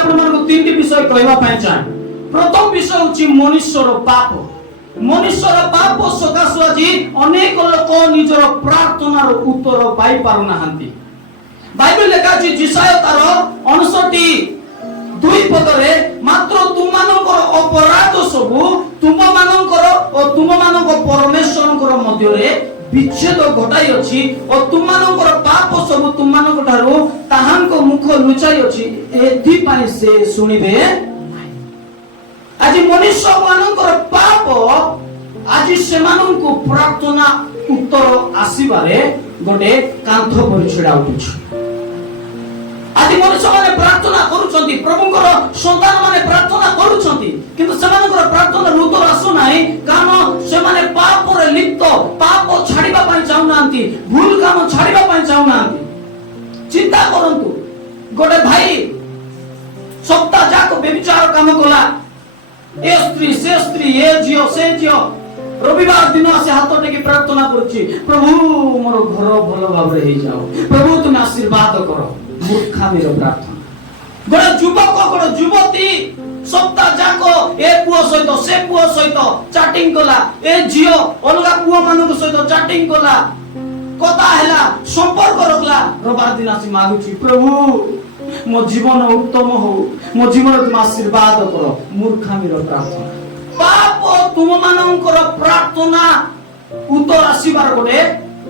ଆପଣମାନଙ୍କୁ ତିନିଟି ବିଷୟ କହିବା ପାଇଁ ଚାହେଁ। ପ୍ରଥମ ବିଷୟ ହେଉଛି ମନୁଷ୍ୟର ପାପ। ମନୁଷ୍ୟର ପାପ ସକାଶୁ ଆଜି ଅନେକ ଲୋକ ନିଜର ପ୍ରାର୍ଥନାର ଉତ୍ତର ପାଇ ପାରୁନାହାନ୍ତି। ବାଇବେଲ ଲେଖା ଅଛି ଯିଶାୟ ତାର 59:2 ପଦରେ ମାତ୍ର ତୁମମାନଙ୍କର ଅପରାଧ ସବୁ ତୁମମାନଙ୍କର ଓ ତୁମମାନଙ୍କ ପରମେଶ୍ୱରଙ୍କର ମଧ୍ୟରେ ବିଚ୍ଛେଦ ଘଟାଇ ଅଛି ଓ ତୁମମାନଙ୍କର ପାପ ସବୁ ତୁମମାନଙ୍କ ଠାରୁ ତାହାଙ୍କ ମୁଖ ଲୁଚାଇ ଅଛି, ଏଥିପାଇଁ ସେ ଶୁଣିବେ ନାହିଁ। ଆଜି ମନୁଷ୍ୟମାନଙ୍କର ପାପ ଆଜି ସେମାନଙ୍କୁ ପ୍ରାର୍ଥନା ଉତ୍ତର ଆସିବାରେ ଗୋଟେ କାନ୍ଥ ପରି ଛିଡ଼ା ଉଠୁଛି। ଆଜି ମନୁଷ୍ୟମାନେ ପ୍ରାର୍ଥନା କରୁଛନ୍ତି, ପ୍ରଭୁଙ୍କର ସନ୍ତାନ ମାନେ ପ୍ରାର୍ଥନା କରୁଛନ୍ତି, କିନ୍ତୁ ସେମାନଙ୍କର ପ୍ରାର୍ଥନାର ଉତ୍ତର ଆସୁନାହିଁ, କାରଣ ସେମାନେ ପାପରେ ଲିପ୍ତ, ପାପ ଛାଡ଼ିବା ପାଇଁ ଚାହୁଁନାହାନ୍ତି, ଭୁଲ କାମ ଛାଡ଼ିବା ପାଇଁ ଚାହୁଁନାହାନ୍ତି। ଚିନ୍ତା କରନ୍ତୁ, ଗୋଟେ ଭାଇ ସପ୍ତାହ ଯାକ ବ୍ୟଭିଚାର କାମ କଲା, ଏ ସ୍ତ୍ରୀ ସେ ସ୍ତ୍ରୀ, ଏ ଝିଅ ସେ ଝିଅ, ରବିବାର ଦିନ ଆସି ହାତ ଟେକି ପ୍ରାର୍ଥନା କରୁଛି, ପ୍ରଭୁ ମୋର ଘର ଭଲ ଭାବରେ ହେଇଯାଉ, ପ୍ରଭୁ ତୁମେ ଆଶୀର୍ବାଦ କର। ମୂର୍ଖାମିର ପ୍ରାର୍ଥନା। ଗୋଟେ ଯୁବକ ଗୋଟେ ଯୁବତୀ ସପ୍ତାହ ଯାକ ଏ ପୁଅ ସହିତ ସେ ପୁଅ ସହିତ ଚାଟିଂ କଲା, ଏ ଝିଅ ଅଲଗା ପୁଅ ମାନଙ୍କ ସହିତ ଚାଟିଂ କଲା, କଥା ହେଲା, ସମ୍ପର୍କ ରଖିଲା, ରବିବାର ଦିନ ଆସି ମାଗୁଛି, ପ୍ରଭୁ ମୋ ଜୀବନ ଉତ୍ତମ ହଉ, ମୋ ଜୀବନ ତୁମେ ଆଶୀର୍ବାଦ କର। ମୂର୍ଖାମିର ପ୍ରାର୍ଥନା। ପାପ ତୁମମାନଙ୍କର ପ୍ରାର୍ଥନା ଉତ୍ତର ଆସିବାର ଗୋଟେ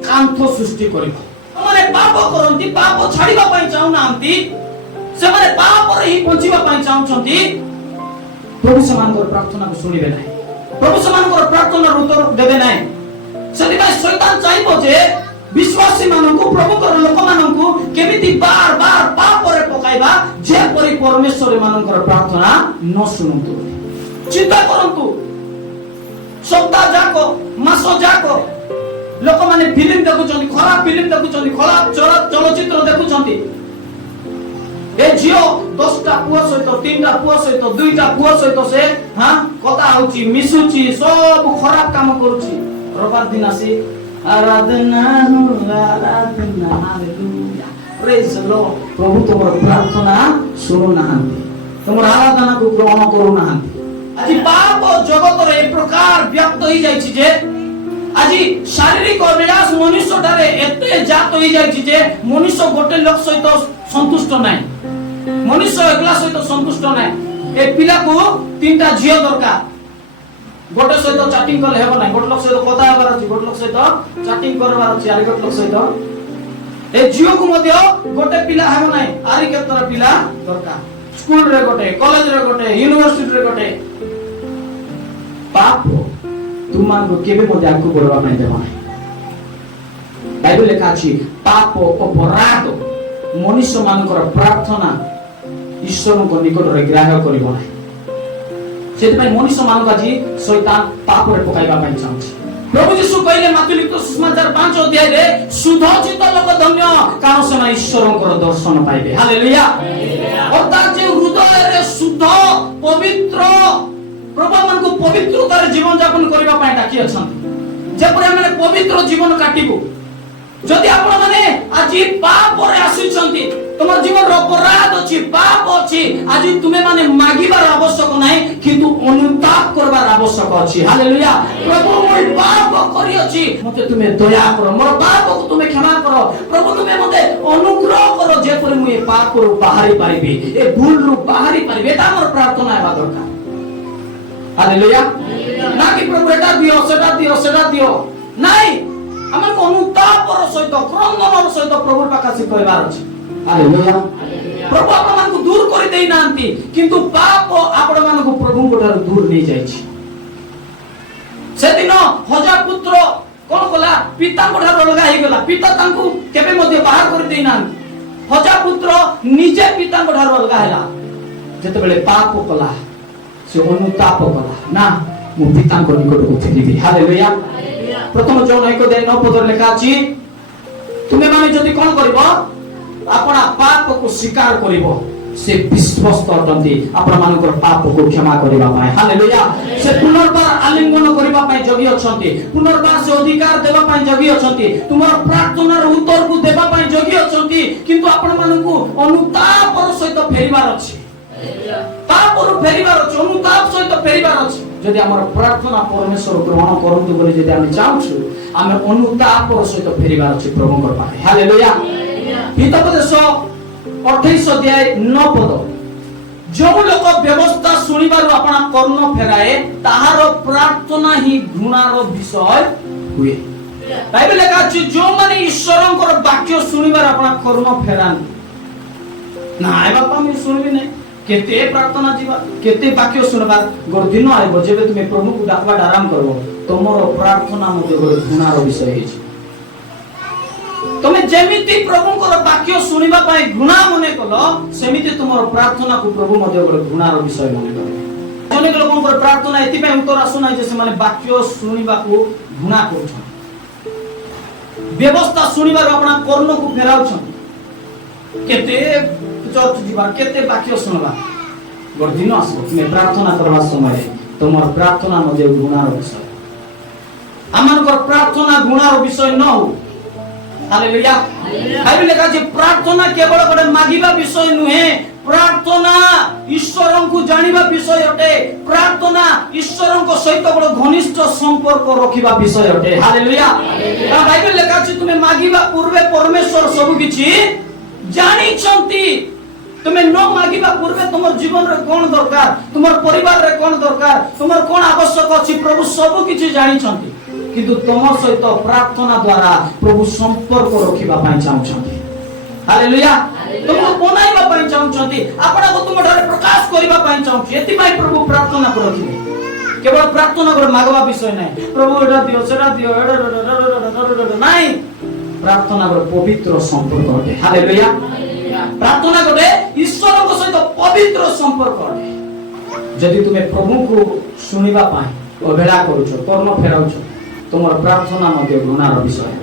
କାନ୍ଥ ସୃଷ୍ଟି କରିବ। ସେମାନେ ପାପ କରନ୍ତି, ପାପ ଛାଡ଼ିବା ପାଇଁ ଚାହୁଁନାହାନ୍ତି, ସେମାନେ ପାପରେ ହିଁ ବଞ୍ଚିବା ପାଇଁ ଚାହୁଁଛନ୍ତି। ପ୍ରଭୁ ସେମାନଙ୍କର ପ୍ରାର୍ଥନାକୁ ଶୁଣିବେ ନାହିଁ, ପ୍ରଭୁ ସେମାନଙ୍କର ପ୍ରାର୍ଥନାର ଉତ୍ତର ଦେବେ ନାହିଁ। ସେଥିପାଇଁ ଶୈତାନ ଚାହିଁବ ଯେ ବିଶ୍ୱାସୀ ମାନଙ୍କୁ, ପ୍ରଭୁଙ୍କର ଲୋକମାନଙ୍କୁ କେମିତି ବାର ବାର ପାପରେ ପକାଇବା, ଯେପରି ପରମେଶ୍ୱର ମାନଙ୍କର ପ୍ରାର୍ଥନା ନ ଶୁଣନ୍ତୁ। ଚିନ୍ତା କରନ୍ତୁ, ସପ୍ତାହ ଯାକ ମାସ ଯାକ ଲୋକମାନେ ଫିଲ୍ମ ଦେଖୁଛନ୍ତି, ଖରାପ ଫିଲ୍ମ ଦେଖୁଛନ୍ତି, ଖରାପ ଚଳଚ୍ଚିତ୍ର ଦେଖୁଛନ୍ତି। ଏ ଝିଅ 10ଟା ପୁଅ ସହିତ, 3ଟା ପୁଅ ସହିତ, 2ଟା ପୁଅ ସହିତ ସେ କଥା ହଉଛି, ମିଶୁଛି, ସବୁ ଖରାପ କାମ କରୁଛି। ରବିବାର ଦିନ ଆସି ଆରାଧନା ଆରାଧନା ହାଲେଲୁୟା ପ୍ରେଜ୍ ଦ ଲର୍ଡ। ପ୍ରଭୁ ତୁମର ପ୍ରାର୍ଥନା ଶୁଣୁନାହାନ୍ତି, ତୁମର ଆରାଧନାକୁ ଗ୍ରହଣ କରୁନାହାନ୍ତି। ଆଜି ପାପ ଜଗତରେ ଏ ପ୍ରକାର ବ୍ୟାପ୍ତ ହେଇଯାଇଛି ଯେ ଆଜି ଶାରୀରିକ ବିଳାସ ମନୁଷ୍ୟଠାରେ ଏତେ ଜାତ ହେଇଯାଇଛି ଯେ ମନୁଷ୍ୟ ଗୋଟେ ଲୋକ ସହିତ ସନ୍ତୁଷ୍ଟ ନାହିଁ, ମନୁଷ୍ୟ ଏକଲା ସହିତ ସନ୍ତୁଷ୍ଟ ନାହିଁ। ଏ ପିଲାକୁ 3ଟା ଝିଅ ଦରକାର, ଗୋଟେ ସହିତ ଚାଟିଂ କଲେ ହେବ ନାହିଁ, ଗୋଟେ ଲୋକ ସହିତ କଥା ହେବାର ଅଛି, ଗୋଟେ ଲୋକ ସହିତ ଚାଟିଂ କରିବାର ଅଛି, ଆଉ ଗୋଟେ ଲୋକ ସହିତ। ଏ ଝିଅକୁ ମଧ୍ୟ ଗୋଟେ ପିଲା ହେବ ନାହିଁ, ଆରି କେତେଟା ପିଲା ଦରକାର, ସ୍କୁଲରେ ଗୋଟେ, କଲେଜରେ ଗୋଟେ, ୟୁନିଭର୍ସିଟିରେ ଗୋଟେ। ପାପ ତୁମମାନଙ୍କୁ କେବେ ମଧ୍ୟ ଆଗକୁ ବଢିବା ପାଇଁ ଦେବ ନାହିଁ। ବାଇବେଲ ଲେଖା ଅଛି ପାପ ଅପରାଧ ମନୁଷ୍ୟ ମାନଙ୍କର ପ୍ରାର୍ଥନା ଈଶ୍ୱରଙ୍କ ନିକଟରେ ଗ୍ରାହ୍ୟ କରିବ ନାହିଁ। ସେଥିପାଇଁ ମନୁଷ୍ୟ ମାନଙ୍କୁ ଆଜି ଶୈତାନ ପାପରେ ପକାଇବା ପାଇଁ ଚାହୁଁଛି। ପ୍ରଭୁ ଯୀଶୁ କହିଲେ ମାର୍କୋ ଲିଖିତ ସୁସମାଚାର 5 ଅଧ୍ୟାୟରେ, ଶୁଦ୍ଧ ଚିତ୍ତ ଲୋକ ଧନ୍ୟ, କାରଣ ସେମାନେ ଈଶ୍ୱରଙ୍କର ଦର୍ଶନ ପାଇବେ। ହାଲେଲୁୟା। ଅର୍ଥାତ୍ ଯେ ହୃଦୟରେ ଶୁଦ୍ଧ ପବିତ୍ର, ପ୍ରଭୁ ଆମକୁ ପବିତ୍ରତାରେ ଜୀବନ ଯାପନ କରିବା ପାଇଁ ଡାକି ଅଛନ୍ତି, ଯେପରି ଆମେ ପବିତ୍ର ଜୀବନ କାଟିବୁ। ଯଦି ଆପଣ ମାନେ ଆଜି ପାପରେ ଆସିଛନ୍ତି, ତୁମ ଜୀବନର ଅପରାଧ ଅଛି, ପାପ ଅଛି, ଆଜି ତୁମେ ମାନେ ମାଗିବାର ଆବଶ୍ୟକ ନାହିଁ, କିନ୍ତୁ ଅନୁତାପ କରିବାର ଆବଶ୍ୟକ ଅଛି। ହାଲେଲୁୟା। ପ୍ରଭୁ ମୁଁ ପାପ କରିଅଛି, ମତେ ତୁମେ ଦୟା କର, ମୋର ପାପକୁ ତୁମେ କ୍ଷମା କର, ପ୍ରଭୁ ତୁମେ ମତେ ଅନୁଗ୍ରହ କର, ଯେପରି ମୁଁ ଏ ପାପରୁ ବାହାରି ପାରିବି, ଏ ଭୁଲରୁ ବାହାରି ପାରିବି। এটা আমার ପ୍ରାର୍ଥନା ହେବା ଦରକାର। ହାଲେଲୁୟା। ନା କି ପ୍ରଭୁ এটা ଦିଅ, ସେଟା ଦିଅ, ସେଟା ଦିଅ, ନାଇଁ, ଆମକୁ ଅନୁତାପର ସହିତ, କ୍ରନ୍ଦନର ସହିତ ପ୍ରଭୁ ପାଖରେ କହିବାର ଅଛି। ହାଲେଲୁୟା। ପ୍ରଭୁ ଆପଣମାନଙ୍କୁ ଦୂର କରି ଦେଇ ନାହାନ୍ତି, କିନ୍ତୁ ପାପ ଆପଣମାନଙ୍କୁ ପ୍ରଭୁଙ୍କ ଠାରୁ ଦୂର ନେଇ ଯାଇଛି। ସେଦିନ ହଜାର ପୁତ୍ର କଣ କଲା, ପିତାଙ୍କ ଠାରୁ ଅଲଗା ହେଇଗଲା, ପିତା ତାଙ୍କୁ କେବେ ମଧ୍ୟ ବାହାର କରି ଦେଇ ନାହାନ୍ତି। ହଜାର ପୁତ୍ର ନିଜେ ପିତାଙ୍କ ଠାରୁ ଅଲଗା ହେଲା, ଯେତେବେଳେ ପାପ କଲା, ସେ ଅନୁତାପ କଲା, ନା ମୁଁ ପିତାଙ୍କ ନିକଟକୁ ଫେରିବି। ହାଲେଲୁୟା। ପ୍ରଥମ ଜଣ 1:9 ଲେଖା ଅଛି, ତୁମେ ମାନେ ଯଦି କଣ କରିବ, अपना पाप को स्वीकार करिवो से विश्वस्त अटंती आपण मानकर पाप को क्षमा करिबा पाए। हालेलुया। से पुनर्बार आलिंगन करिबा पाए जगी अछंती, पुनर्बार से अधिकार देबा पाए जगी अछंती, तुमर प्रार्थनार उत्तर को देबा पाए जगी अछंती, किंतु आपण मानकु अनुतापर सहित फेरिबार अछि। ପାପରୁ ଫେରିବାର ଅଛି, ଅନୁତାପ ସହିତ ଫେରିବାର ଅଛି। ଯଦି ଆମର ପ୍ରାର୍ଥନା ପରମେଶ୍ୱର ଗ୍ରହଣ କରନ୍ତୁ ବୋଲି ଯଦି ଆମେ ଚାହୁଁଛୁ, ଆମେ ଅନୁତାପର ସହିତ ଫେରିବାର ଅଛି ପ୍ରଭୁଙ୍କ ପାଖେ। ହାଲେଲୁୟା। ହିତୋପଦେଶ 28 ଅଧ୍ୟାୟ 9 ପଦ। ଯେଉଁ ଲୋକ ବ୍ୟବସ୍ଥା ଶୁଣିବାରୁ ଆପଣା କର୍ଣ୍ଣ ଫେରାଏ, ତାହାର ପ୍ରାର୍ଥନା ହିଁ ଘୃଣାର ବିଷୟ ହୁଏ। ବାଇବେଲ ଲେଖା ଅଛି, ଯେଉଁମାନେ ଈଶ୍ୱରଙ୍କର ବାକ୍ୟ ଶୁଣିବାର ଆପଣା କର୍ଣ୍ଣ ଫେରାନ୍ତି, ନାଇଁ ବାପା ମୁଁ ଶୁଣିବି ନାହିଁ, କେତେ ପ୍ରାର୍ଥନା ଯିବା, କେତେ ବାକ୍ୟ ଶୁଣିବା, ଗୋଟେ ଦିନ ଆଇବ ଯେବେ ତୁମେ ପ୍ରଭୁଙ୍କୁ ଡାକବାଟା ଆରମ୍ଭ କରିବ, ତମର ପ୍ରାର୍ଥନା ମଧ୍ୟ ଗୋଟେ ଘୃଣାର ବିଷୟ ହେଇଛି। তুমি যেমিতি প্রভুଙ୍କର বাক্য শুনিবা পাই ঘৃণা মনে কল, সেমিতি তোমার প্রার্থনাକୁ প্রভু ମଧ୍ୟ ଗୋଟେ ঘৃଣାର ବିଷୟ ମନେ କରିବେ। ଅନେକ ଲୋକଙ୍କର ପ୍ରାର୍ଥନା ଏଥିପାଇଁ ଉତ୍ତର ଆସୁନାହିଁ ଯେ ସେମାନେ ବାକ୍ୟ ଶୁଣିବାକୁ ଘୃଣା କରୁଛନ୍ତି, ବ୍ୟବସ୍ଥା ଶୁଣିବାରୁ ଆପଣ କର୍ଣ୍ଣକୁ ଫେରାଉଛନ୍ତି। କେତେ ଚର୍ଚ୍ଚ ଯିବା, କେତେ ବାକ୍ୟ ଶୁଣିବା, ଗୋଟେ ଦିନ ଆସିବ ତୁମେ ପ୍ରାର୍ଥନା କରିବା ସମୟରେ তোমার ପ୍ରାର୍ଥନା ମଧ୍ୟ ଘୃଣାର ବିଷୟ। ଆମମାନଙ୍କର ପ୍ରାର୍ଥନା ଘୃଣାର ବିଷୟ ନ ହଉ। हालेलुया। बाइबल ଲେଖା ଅଛି, ପ୍ରାର୍ଥନା କେବଳ ଗୋଟେ ମାଗିବା ବିଷୟ ନୁହେଁ, ପ୍ରାର୍ଥନା ଈଶ୍ୱରଙ୍କୁ ଜାଣିବା ବିଷୟ ଅଟେ। ପ୍ରାର୍ଥନା ଈଶ୍ୱରଙ୍କ ସହିତ ଗୋଟେ ଘନିଷ୍ଠ ସମ୍ପର୍କ ରଖିବା ବିଷୟ ଅଟେ। ହାଲେଲୁୟା। ବାଇବଲ ଲେଖା ଅଛି, ତୁମେ ମାଗିବା ପୂର୍ବେ ପରମେଶ୍ୱର ସବୁ କିଛି ଜାଣିଛନ୍ତି। তুমি ন মাগিবা পূর্বে তোমার জীবনে কোন দরকার, তোমার পরিবারে কোন দরকার, তোমার কোন আবশ্যক আছে, প্রভু সবু কিছু জানিছন্তি। কিন্তু তোমার সহিত প্রার্থনা দ্বারা প্রভু সম্পর্ক রখিবা পাই চাহুছন্তি। হালেলুয়া। তোমাকে বনাইবা পাই চাহুছন্তি, আপনাকে তোমার ধারে প্রকাশ করিবা পাই চাহুছি। এতি পাই প্রভু প্রার্থনা করখিবে। কেবল প্রার্থনা করে মাগবা বিষয় নাই, প্রভু এটা দিও সেটা দিও, নাই। প্রার্থনা করে পবিত্র সম্পর্ক অটে। হালেলুয়া। প্রার্থনা করে ঈশ্বরଙ୍କ সহিত পবিত্র সম্পর্ক অটে। যদি তুমি প্রভুଙ୍କୁ শুনিবা পাই অবহেলা କରୁଛ, কর্ম ফেরাউছ, তোমার প্রার্থনা মধ্যে ঘৃণার বিষয়।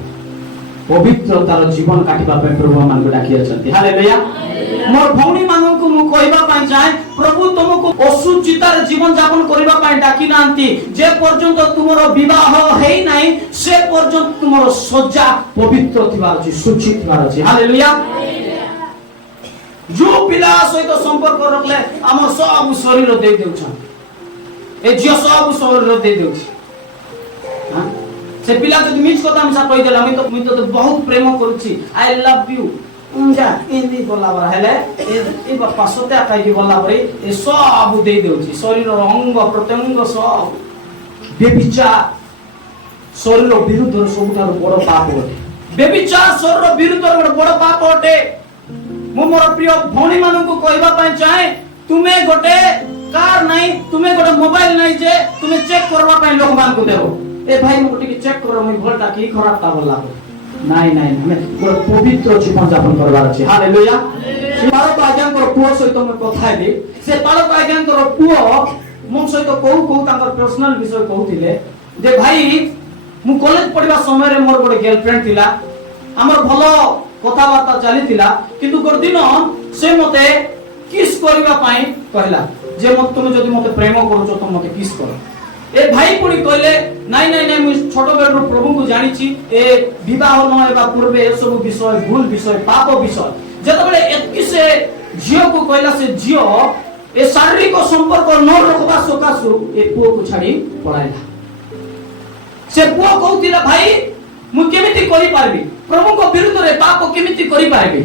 পবিত্রতার জীবন কাটিবা পাই প্রভু আমাকে ডাকি অছন্তি। হালেলুয়া। মোর ভৌণী মানଙ୍କୁ ମୁଁ କହିବା ପାଇଁ ଚାହେଁ, প্রভু তোমাকে অশুচিতার জীবন যাপন করিবা পাই ডাকি নাহান্তি। যে পর্যন্ত তোমার বিবাহ হেই নাই, সে পর্যন্ত তোমার সজ্জা পবিত্র থিবার আছে, শুচি থিবার আছে। হালেলুয়া। जो पिला सहित संपर्क रखले हमर सब शरीर दे देउछन, ए जियो सब शरीर दे देउछ। हां से पिला जदि मिछ कथा हमसा कहि देला, मी तो बहुत प्रेम करूची, आई लव यू जा इनी बोला बरा हेले ए बापा सत्या कहि बोला परे ए सब दे देउची। शरीर अंग प्रत्यंग सब बेविचार शरीर विरुद्ध सबुठार बड़ पाप अटे। बेविचार शरीर विरुद्ध बड़ पाप अटे। ମୁଁ ମୋର ପ୍ରିୟ ଭଉଣୀ ମାନଙ୍କୁ କହିବା ପାଇଁ ଚାହେଁ, ତୁମେ ଗୋଟେ କାର ନାହିଁ, ତୁମେ ଗୋଟେ ମୋବାଇଲ ନାହିଁ ଯେ ତୁମେ ଚେକ୍ କରିବା ପାଇଁ ଲୋକମାନଙ୍କୁ ଦେବ, ଏ ଭାଇ ମୁଁ ଟିକେ ଚେକ୍ କର ମୁଁ ଭଲଟା କି ଖରାପଟା ଭଲ ଲାଗେ। ନାଇଁ ନାଇଁ, ଆମେ ଗୋଟେ ପବିତ୍ର ଜୀବନ ଯାପନ କରିବାର ଅଛି। ହାଲେଲୁୟା। ସେ ପାଳକ ଆଜ୍ଞାଙ୍କର ପୁଅ ସହିତ ମୁଁ କଥା ହେଲି। ସେ ପାଳକ ଆଜ୍ଞାଙ୍କର ପୁଅ ମୋ ସହିତ କୋଉ ତାଙ୍କର ପର୍ସନାଲ ବିଷୟ କହୁଥିଲେ ଯେ ଭାଇ ମୁଁ କଲେଜ ପଢିବା ସମୟରେ ମୋର ଗୋଟେ ଗାର୍ଲଫ୍ରେଣ୍ଡ ଥିଲା, ଆମର ଭଲ কথাবার্তা চালিଥିଲା, কিন্তু ଗୋଟେ ଦିନ ସେ ମତେ কিস କରିବା ପାଇଁ କହିଲା ଯେ তুমি যদি মতে প্রেম କରୁଛ তো মতে কিস কর। এ ভাই পুଣି କହିଲେ ନାଇଁ ନାଇଁ ନାଇଁ, ମୁଁ ছোট বেଳରୁ প্রভুଙ୍କୁ জানিছি, এ বিবাহ ন হেবা পূর্বে এ ସବୁ বিষয় ভুল বিষয় পাপ বিষয়। যেতବେଳେ এতকি ସେ ଝିଅକୁ କହିଲା, ସେ ଝିଅ ଏ ଶାରୀରିକ ସମ୍ପର୍କ ନ ରଖବା ସକାଶୁ ଏ ପୁଅକୁ ଛାଡି ପଳାଇଲା। ସେ ପୁଅ କହୁଥିଲା, ଭାଇ ମୁଁ କେମିତି କରିପାରିବି, ପ୍ରଭୁଙ୍କ ବିରୁଦ୍ଧରେ ପାପ କେମିତି କରିପାରିବି?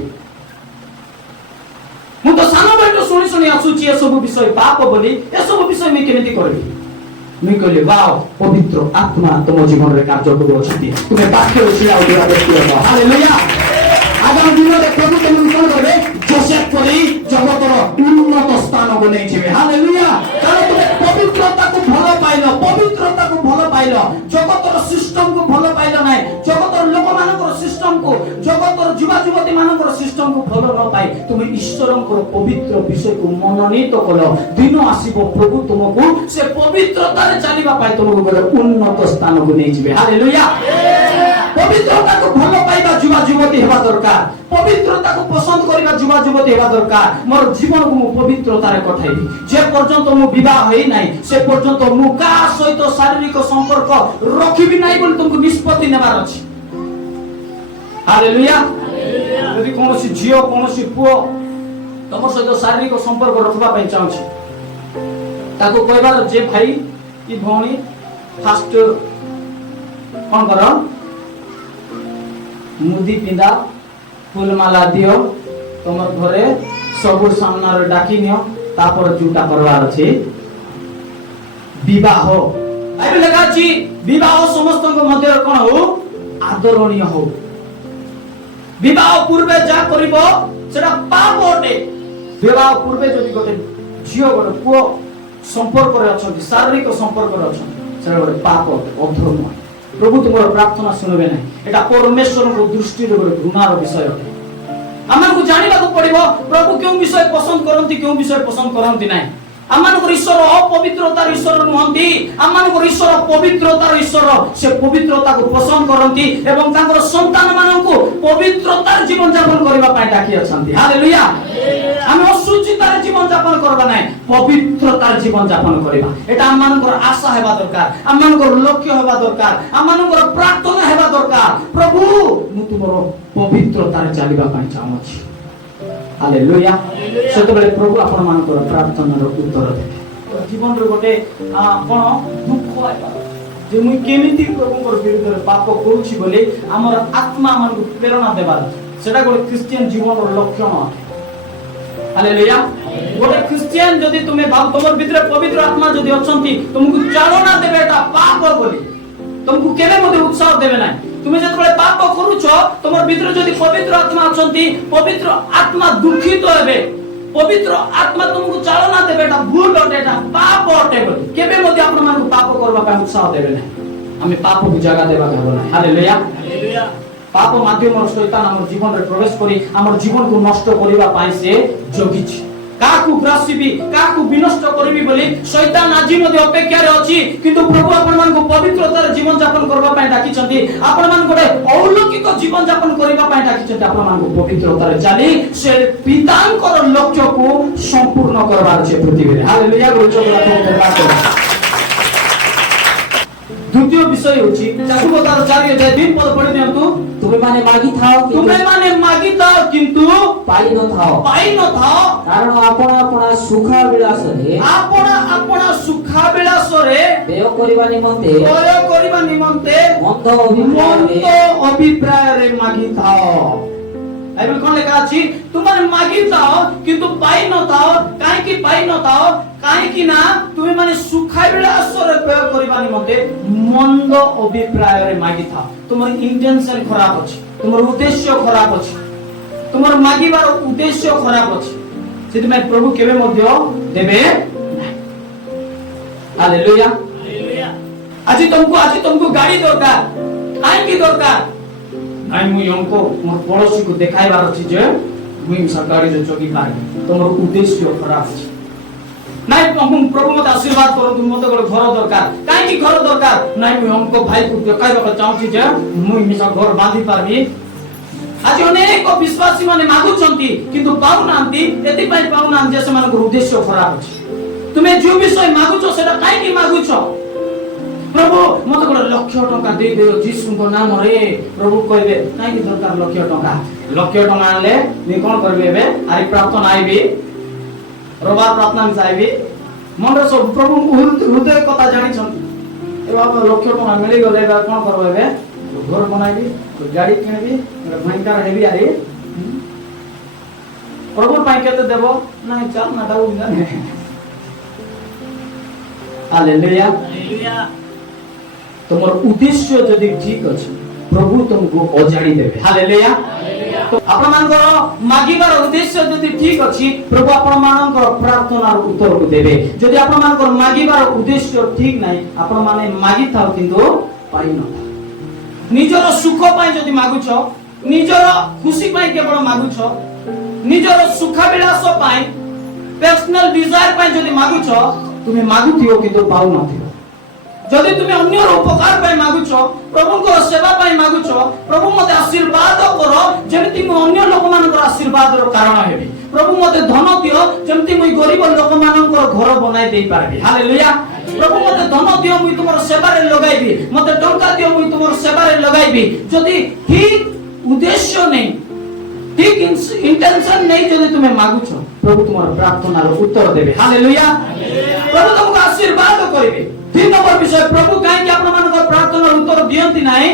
ମୁଁ ତ ସାନ ବେଳରୁ ଶୁଣି ଶୁଣି ଆସୁଛି ଏସବୁ ବିଷୟ ପାପ ବୋଲି, ଏସବୁ ବିଷୟ ମୁଁ କେମିତି କରିବି? ମୁଁ କହିଲି ବାଓ, ପବିତ୍ର ଆତ୍ମା ତମ ଜୀବନରେ କାର୍ଯ୍ୟ କରୁଅଛନ୍ତି, ତୁମେ ପାଖରେ ଛିଡ଼ା ହୋଇଥିବା ବ୍ୟକ୍ତି ହେବ। ହାଲେଲୁୟା। ଆଗାମୀ ଦିନରେ ପ୍ରଭୁ ତମକୁ କଣ କରିବେ? ଯୋସେଫ ପରି ଜଗତର ଉନ୍ନତ ସ୍ଥାନକୁ ନେଇଯିବେ। ହାଲେଲୁୟା। କାରଣ ତୁମେ ପବିତ୍ରତାକୁ ଭଲ ପାଇଲ, ପବିତ୍ରତାକୁ ଭଲ ପାଇଲ, ଜଗତର ସିଷ୍ଟମକୁ ଭଲ ପାଇଲ ନାହିଁ, ଜଗତର ଲୋକମାନଙ୍କର ସିଷ୍ଟମକୁ, ଜଗତର ଯୁବା ଯୁବତୀ ମାନଙ୍କର ସିଷ୍ଟମକୁ ଭଲ ନ ପାଇ ତୁମେ ଈଶ୍ୱରଙ୍କର ପବିତ୍ର ବିଷୟକୁ ମନୋନୀତ କଲ। ଦିନ ଆସିବ ପ୍ରଭୁ ତୁମକୁ ସେ ପବିତ୍ରତାରେ ଚାଲିବା ପାଇଁ ତୁମକୁ ଗୋଟେ ଉନ୍ନତ ସ୍ଥାନକୁ ନେଇଯିବେ। ହାଲେଲୁୟା। ପବିତ୍ରତାକୁ ଭଲ ପାଇବା ଯୁବା ଯୁବତୀ ହେବା ଦରକାର, ପବିତ୍ରତାକୁ ପସନ୍ଦ କରିବା ଯୁବା ଯୁବତୀ ହେବା ଦରକାର। ମୋର ଜୀବନକୁ ମୁଁ ପବିତ୍ରତାରେ କଟାଇବି। ଯେ ପର୍ଯ୍ୟନ୍ତ ମୁଁ ବିବାହ ହେଇ ନାହିଁ, ସେ ପର୍ଯ୍ୟନ୍ତ ମୁଁ କାହା ସହିତ ଶାରୀରିକ ସମ୍ପର୍କ ରଖିବି ନାହିଁ ବୋଲି ତୁମକୁ ନିଷ୍ପତ୍ତି ନେବାର ଅଛି। ହାଲେଲୁୟା। ଯଦି କୌଣସି ଝିଅ କୌଣସି ପୁଅ ତମ ସହିତ ଶାରୀରିକ ସମ୍ପର୍କ ରଖିବା ପାଇଁ ଚାହୁଁଛି, ତାକୁ କହିବାର ଯେ ଭାଇ କି ଭଉଣୀ ଫାଷ୍ଟ କଣ କର, ମୁଦି ପିନ୍ଧା, ଫୁଲମାଲା ଦିଅ, ତମର ଘରେ ସବୁ ସାମ୍ନାରେ ଡାକି ନିଅ, ତାପରେ ଯୋଉଟା କରବାର ଅଛି ବିବାହ। ଏବେ ଲେଖା ଅଛି ବିବାହ ସମସ୍ତଙ୍କ ମଧ୍ୟରେ କଣ ହଉ, ଆଦରଣୀୟ ହଉ। ବିବାହ ପୂର୍ବେ ଯାହା କରିବ ସେଟା ପାପ ଅଟେ। ବିବାହ ପୂର୍ବେ ଯଦି ଗୋଟେ ଝିଅ ଗୋଟେ ପୁଅ ସମ୍ପର୍କରେ ଅଛନ୍ତି, ଶାରୀରିକ ସମ୍ପର୍କରେ ଅଛନ୍ତି, ସେଟା ଗୋଟେ ପାପ ଅଟେ, ଅଧର୍ମ। ପ୍ରଭୁ ତୁମର ପ୍ରାର୍ଥନା ଶୁଣିବେ ନାହିଁ। ଏଟା ପରମେଶ୍ୱରଙ୍କ ଦୃଷ୍ଟିରେ ଗୋଟେ ଘୃଣାର ବିଷୟ ଅଟେ। ଆମକୁ ଜାଣିବାକୁ ପଡିବ ପ୍ରଭୁ କେଉଁ ବିଷୟ ପସନ୍ଦ କରନ୍ତି, କେଉଁ ବିଷୟ ପସନ୍ଦ କରନ୍ତି ନାହିଁ। ଆମମାନଙ୍କର ଈଶ୍ୱର ଅପବିତ୍ରତାର ଈଶ୍ୱର ନୁହନ୍ତି, ଆମମାନଙ୍କର ଈଶ୍ୱର ପବିତ୍ରତାର ଈଶ୍ୱର। ସେ ପବିତ୍ରତାକୁ ପସନ୍ଦ କରନ୍ତି ଏବଂ ତାଙ୍କର ସନ୍ତାନ ମାନଙ୍କୁ ପବିତ୍ରତାର ଜୀବନ ଯାପନ କରିବା ପାଇଁ ଡାକି ଅଛନ୍ତି। ହାଲେଲୁୟା। ଆମେ ଅଶୁଚିତାର ଜୀବନ ଯାପନ କରିବା ନାହିଁ, ପବିତ୍ରତାର ଜୀବନ ଯାପନ କରିବା। ଏଟା ଆମମାନଙ୍କର ଆଶା ହେବା ଦରକାର, ଆମମାନଙ୍କର ଲକ୍ଷ୍ୟ ହେବା ଦରକାର, ଆମମାନଙ୍କର ପ୍ରାର୍ଥନା ହେବା ଦରକାର। ପ୍ରଭୁ ମୁଁ ତୁମର ପବିତ୍ରତାରେ ଚାଲିବା ପାଇଁ ଚାହୁଁଛି। ହାଲେଲୁୟା। ସେତେବେଳେ ପ୍ରଭୁ ଆପଣ ମାନଙ୍କର ପ୍ରାର୍ଥନାର ଉତ୍ତର ଦେବେ। ଜୀବନରେ ଗୋଟେ କଣ ଦୁଃଖ ଯେ ମୁଁ କେମିତି ପ୍ରଭୁଙ୍କର ବିରୁଦ୍ଧରେ ପାପ କରୁଛି ବୋଲି ଆମର ଆତ୍ମା ମାନଙ୍କୁ ପ୍ରେରଣା ଦେବାର, ସେଟା ଗୋଟେ ଖ୍ରୀଷ୍ଟିଆନ ଜୀବନର ଲକ୍ଷଣ ଅଟେ। ହାଲେଲୁୟା। ଗୋଟେ ଖ୍ରୀଷ୍ଟିଆନ ଯଦି ତୁମେ ତମର ଭିତରେ ପବିତ୍ର ଆତ୍ମା ଯଦି ଅଛନ୍ତି, ତୁମକୁ ଚାଳନା ଦେବେ ଏଟା ପାପ ବୋଲି, ତୁମକୁ କେବେ ମଧ୍ୟ ଉତ୍ସାହ ଦେବେ ନାହିଁ। তুমি যেতବେଳେ পাপ করুছ, তোমার ভিতরে যদি পবিত্র আত্মা অছন্তি, পবিত্র আত্মা দুঃখিত হবে, পবিত্র আত্মা তোমাকে চালনা দেবে এটা ভুল অটে, এটা পাপ অটে বলি কেবে মধ্যে আপনার মানুষ পাপ করবা ପାଇଁ উৎসাহ দেবে না। আমি পাপକୁ জায়গা দেবা যাব না। হালেলুয়া। হালেলুয়া। পাপ মাধ্যমରେ শয়তান আমার জীবନରେ প্রবেশ করি আমার জীবনକୁ নষ্ট করিবা ପାଇଁ সে জগিছি। কাকু গ্রাসিবি, কাকু বিনষ্ট করিবি বলি শয়তান আজি মধ্যে অপেক্ষারে ଅଛି, কিন্তু প্রভু ଆପଣମାନଙ୍କୁ পবিত্রতার জীবন যাপন করবা ପାଇଁ ডাকিଛନ୍ତି। ଆପଣମାନଙ୍କୁ ଗୋଟେ অলৌকিକ জীবন যাপন କରିବା ପାଇଁ ডাকিଛନ୍ତି। ଆପଣମାନଙ୍କୁ পবিত্রতাରେ ଚାଲି ସେ ପିତାଙ୍କର ଲକ୍ଷ୍ୟକୁ ସମ୍ପୂର୍ଣ୍ଣ କରବାର ଅଛି ପୃଥିବୀରେ। ହାଲେଲୁୟା। দ্বিতীয় বিষয় হচ্ছে চাকুবতার 4:3 পদ পড়ে নিয়ন্তু। তুমি মানে মাগি থাও কিন্তু পাই নথাও কারণ আপনা আপনা সুখা বিলাসরে ব্যয় করিবা নিমন্তে মন্দ অভিপ্রাୟରେ মাগি থাও। বাইবেল কোন লেখা আছে, তুমি মাগি থাও কিন্তু পাই নথাও। কাইকি পাই নথাও, কাইকি না তুমি মানে সুখা বিলাসরে ব্যয় করিবা নিমন্তে মন্দ অভিপ্রাୟରେ মাগি থাও। তোমার ইন্টেনশন খারাপ আছে, তোমার উদ্দেশ্য খারাপ আছে, তোমার মাগিবার উদ্দেশ্য খারাপ আছে, সেদিন প্রভু কেবে মধ্য দেবে না। হালেলুয়া। আজি তুমকু গাড়ি দরকার, কাইকি দরকার নাই মুই অঙ্ক মোর পড়োশীକୁ দেখাইবার ଅଛି যে মুই গাড়িরে চকি পারি, তোমার উদ্দেশ্য খারাপ আছে। নাই প্রভু মতে আশীর্বাদ করন্তু, মতে ଗୋଟେ ঘর দরকার। কাইকি ঘর দরকার? নাই মুই অঙ্ক ভাইକୁ দেখাইବାକୁ চাହୁଁଛି যে মুই মিশা ঘর বাঁধি পারবি। আজি অনেক বিশ্বাসী মানে মাগুଛନ୍ତି কিন্তু পাউনাନ୍ତି, এতিপাই পাউনাନ୍ତି যে সেମାନଙ୍କର উদ্দেশ্য খারাপ আছে। তুমি যে বিষয় মাগুছ সেটা কাইকি মাগুছ? প্রভু মতে ଗୋଟେ লক্ষ টঙ্কা দেই দিও যিশুଙ୍କ নামରେ। প্রভু কইবে কাইকি দরকার লক্ষ টঙ্কা? লক্ষ টঙ্কা আনলে নি কোন করবে? এবে আই প্রার্থনা আইবি, রবার প্রার্থনা চাইবি, মনরে সব প্রভু হৃদয় কথা জানিছନ୍ତି। এবার লক্ষ টঙ্কা মিলি গলে এবার কোন করবে? এবে ঘর বনাইবি, গাড়ি কিনবি, ভয়ঙ্কর হেবি আরে প্রভু পাই কেতে দেব না চাল না দাও জানে। হালেলুয়া। হালেলুয়া। তোমার উদ্দেশ্য যদি ঠিক আছে প্রভু তোমাকে অজাড়ি দেবে। হালেলুয়া। তো আপনার মাগিবার উদ্দেশ্য যদি ঠিক আছে প্রভু আপনার প্রার্থনার উত্তর দেবে। যদি আপনার মাগিবার উদ্দেশ্য ঠিক নাই আপনার মানে মাগি থাও কিন্তু পাই না। নিজের সুখ পাই যদি মাগুছ, নিজের খুশি পাই কেবল মাগুছ, নিজের সুখাবিলাস পাই পার্সোনাল ডিজায়ার পাই যদি মাগুছ, তুমি মাগুথিও কিন্তু পাও নথিও। যদি তুমি অন্যর উপকার পাই মাগুছ, প্রভুঙ্কর সেবা পাই মাগুছ, প্রভু মতে আশীর্বাদ কর যেমতি মু অন্য লোকমানଙ୍କର আশীর্বাদৰ কারণ হেবি। প্রভু মতে ধন দিও যেমতি মুই গরিব লোকমানଙ୍କର ঘর বনাই দেই পারবি। হালেলুয়া। প্রভু মতে ধন দিও মুই তোমার সেবারে লগাইবি, মতে টঙ্কা দিও মুই তোমার সেবারে লগাইবি। যদি ঠিক উদ্দেশ্য নেই, ঠিক ইন্টেনশন নেই, যদি তুমি মাগুছ प्रभु तुम प्रार्थनार उत्तर देवे हालेलुया प्रभु तुमको आशीर्वाद करिवे 3 नंबर विषय प्रभु कहीं कि आपण मानक प्रार्थनार उत्तर दियंती नाही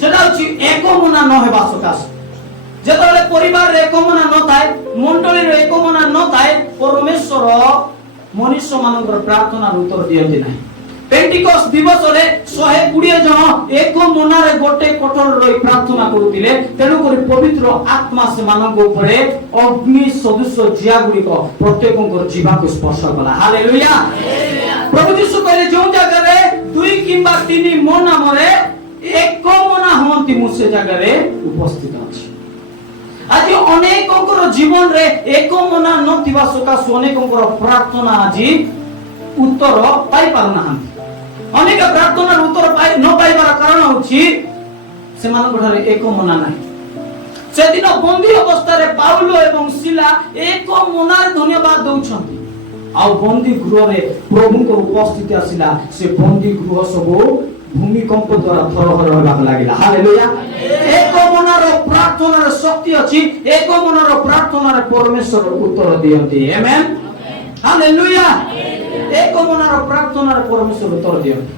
सेटा होची एकमना न हेबा सकाश जेतबेले परिवार रे एकमना न थाए मंडली रे एकमना न थाए परमेश्वर मनुष्य मानकर प्रार्थनार उत्तर दियंती नाही पेंटिकॉस्ट दिवस रे 120 जन एक मनारे गोटे कोठर रही प्रार्थना करुतिले तेनु करी पवित्र आत्मा से मानक ऊपरे अग्नि सदृश जिया गुडी को प्रत्येकंकर जीवा को स्पर्श कला हालेलुया प्रभु यीशु कहले जो जगह रे 2 किंबा 3 मो नाम रे एक मना होंती मुसे जगह रे उपस्थित अछि आज अनेकंकर जीवन रे एक मना नथिबा सकाश अनेकंकर प्रार्थना आज उत्तर पाई पारुनाहांती अनेक प्रार्थनार उत्तर पाई न पाइबार कारण होछि से मानक ठारे एक मना नाही से दिन बंदी अवस्था रे पाउलो एवं सिला एक मनार धन्यवाद दउछंती आ बंदी गृह रे प्रभु को उपस्थिति आसिला से बंदी गृह सब भूमिकंप द्वारा थरहर होबाक लागिला हालेलुया एक मनार प्रार्थनार शक्ति अछि एक मनार प्रार्थनार परमेश्वर उत्तर दियंती आमेन हालेलुया एक मनार प्रार्थनार परमेश्वर उत्तर दियंती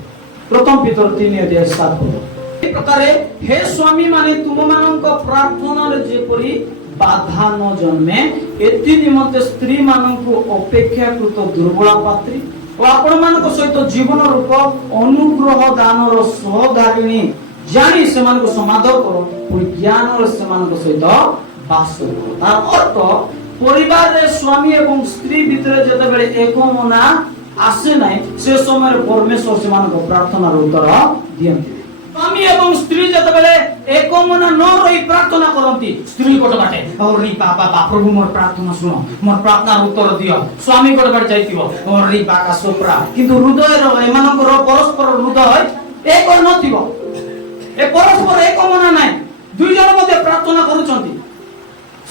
प्रथम पीतर 3 अध्याय 7 पद ए प्रकारे हे स्वामी माने तुम मानक प्रार्थनार जेपरि बाधा न जन्मे एति निमंते स्त्री मानकु अपेक्षाकृत दुर्बल पात्री और आपण मानक सहित जीवन रूप अनुग्रह दानर सहधारिणी जानी से मानक समादर करो पुरी ज्ञान और से मानक सहित बास करो तार अर्थ परिवार रे स्वामी एवं स्त्री भितर जते बेले एको मना आसे नाही से समय परमेश्वर से मानक प्रार्थनार उत्तर दियंती स्वामी एवं स्त्री जते बेले एको मना न रही प्रार्थना करंती स्त्री कोट बाटे और री पापा प्रभु मोर प्रार्थना सुनो मोर प्रार्थनार उत्तर दियो स्वामी कोट बाटे जाइतिबो और री बाका सोप्रा किंतु हृदय रो एमानकर परस्पर हृदय एक नथिबो ए परस्पर एक मना नाही दुई जन मध्ये प्रार्थना करूचंती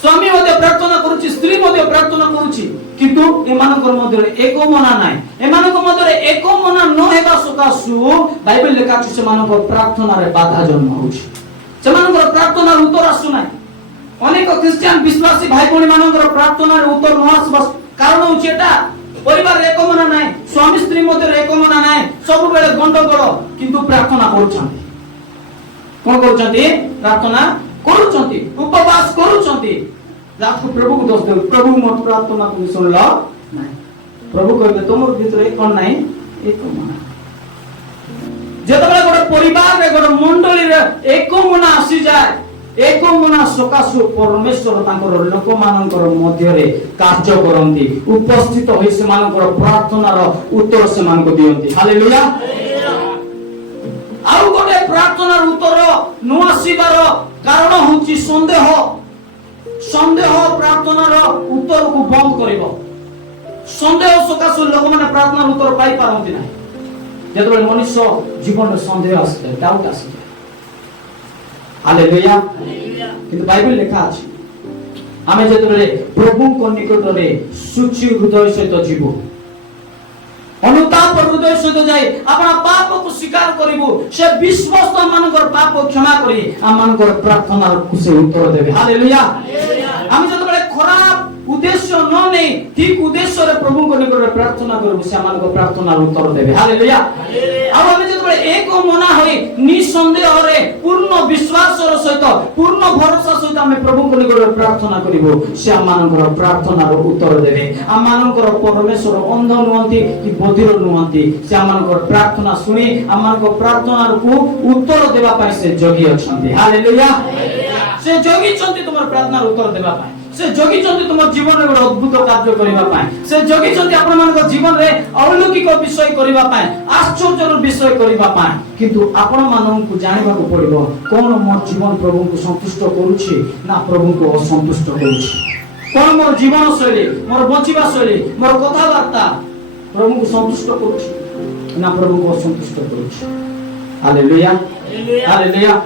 स्वामी मध्ये प्रार्थना करूची स्त्री मध्ये प्रार्थना करूची किंतु एमानकर मध्ये एक मना नाही एमानकर मध्ये एक मना न हेबा सकासु बाइबल लेखा अछि सेमानकर प्रार्थना रे बाधा जन्म होछि सेमानकर प्रार्थना रे उत्तर आसु नाही अनेक क्रिश्चियन विश्वासी भाई भणी मानकर प्रार्थना रे उत्तर न आसबा कारण होछि एटा परिवार एक मना नाही स्वामी स्त्री मध्ये एक मना नाही सब बेले गंडगोळ किंतु प्रार्थना करूछंती कोन करूछंती प्रार्थना करूछंती उपवास करूछंती जाको प्रभु को दोष दे प्रभु मोर प्रार्थना को सुनला नाही प्रभु कहबे तोमर भीतर कोन नाही एक मना जेतबे गोटे परिवार रे गोटे मंडली रे एक मना आसी जाय एक मना सकासु परमेश्वर तांकर लोक मानकर मध्य रे कार्य करंती उपस्थित होई से मानकर प्रार्थनार उत्तर से मान को दियंती हालेलुया आउ गोटे प्रार्थनार उत्तर न आसीबार कारण होची संदेह संदेह प्रार्थनार उत्तर को बंद करिवो संदेह सकासु लोक माने प्रार्थनार उत्तर पाई पारंती नाही जेतबे मनुष्य जीवन रे संदेह आसे डाउट आसे हालेलुया किंतु बाइबल लिखा अछि आमे जेतबे प्रभु को निकट रे सुचि हृदय सहित जीवो अनुताप हृदय सहित जाई अपना पाप को स्वीकार करिवो से विश्वास मानकर पाप क्षमा करी हम मानकर प्रार्थना को से उत्तर देबे हालेलुया हम जतबे खराब उद्देश्य न नहीं ठीक उद्देश्य रे प्रभु को निकट रे प्रार्थना करबो से मानकर प्रार्थना उत्तर देबे हालेलुया आ हम जतबे एक मना होई निसंदेह रे पूर्ण विश्वास रो सहित पूर्ण भरोसा सहित हम प्रभु को निकट रे प्रार्थना करिवो से मानकर प्रार्थना उत्तर देबे हम मानकर परमेश्वर अंध नुहंती कि बधिर नुहंती से मानकर प्रार्थना सुनी हम मानकर प्रार्थना को उत्तर देबा पई से जोगी अछंती हालेलुया से जोगी छंती तुमर प्रार्थना उत्तर देबा पई से जोगी छंती तुमर जीवन रे बड़ अद्भुत कार्य करिबा पई से जोगी छंती आपण मानक जीवन रे अलौकिक विषय करिबा पई आश्चर्यजनक विषय करिबा पई किंतु आपण मानन को जानिबा को पड़िबो कोन मोर जीवन प्रभु को संतुष्ट करूछि ना प्रभु को असंतुष्ट करूछि कोन मोर जीवन शैली मोर बचिबा शैली मोर कथावार्ता प्रभु को संतुष्ट करूछि ना प्रभु को असंतुष्ट करूछि हालेलुया हालेलुया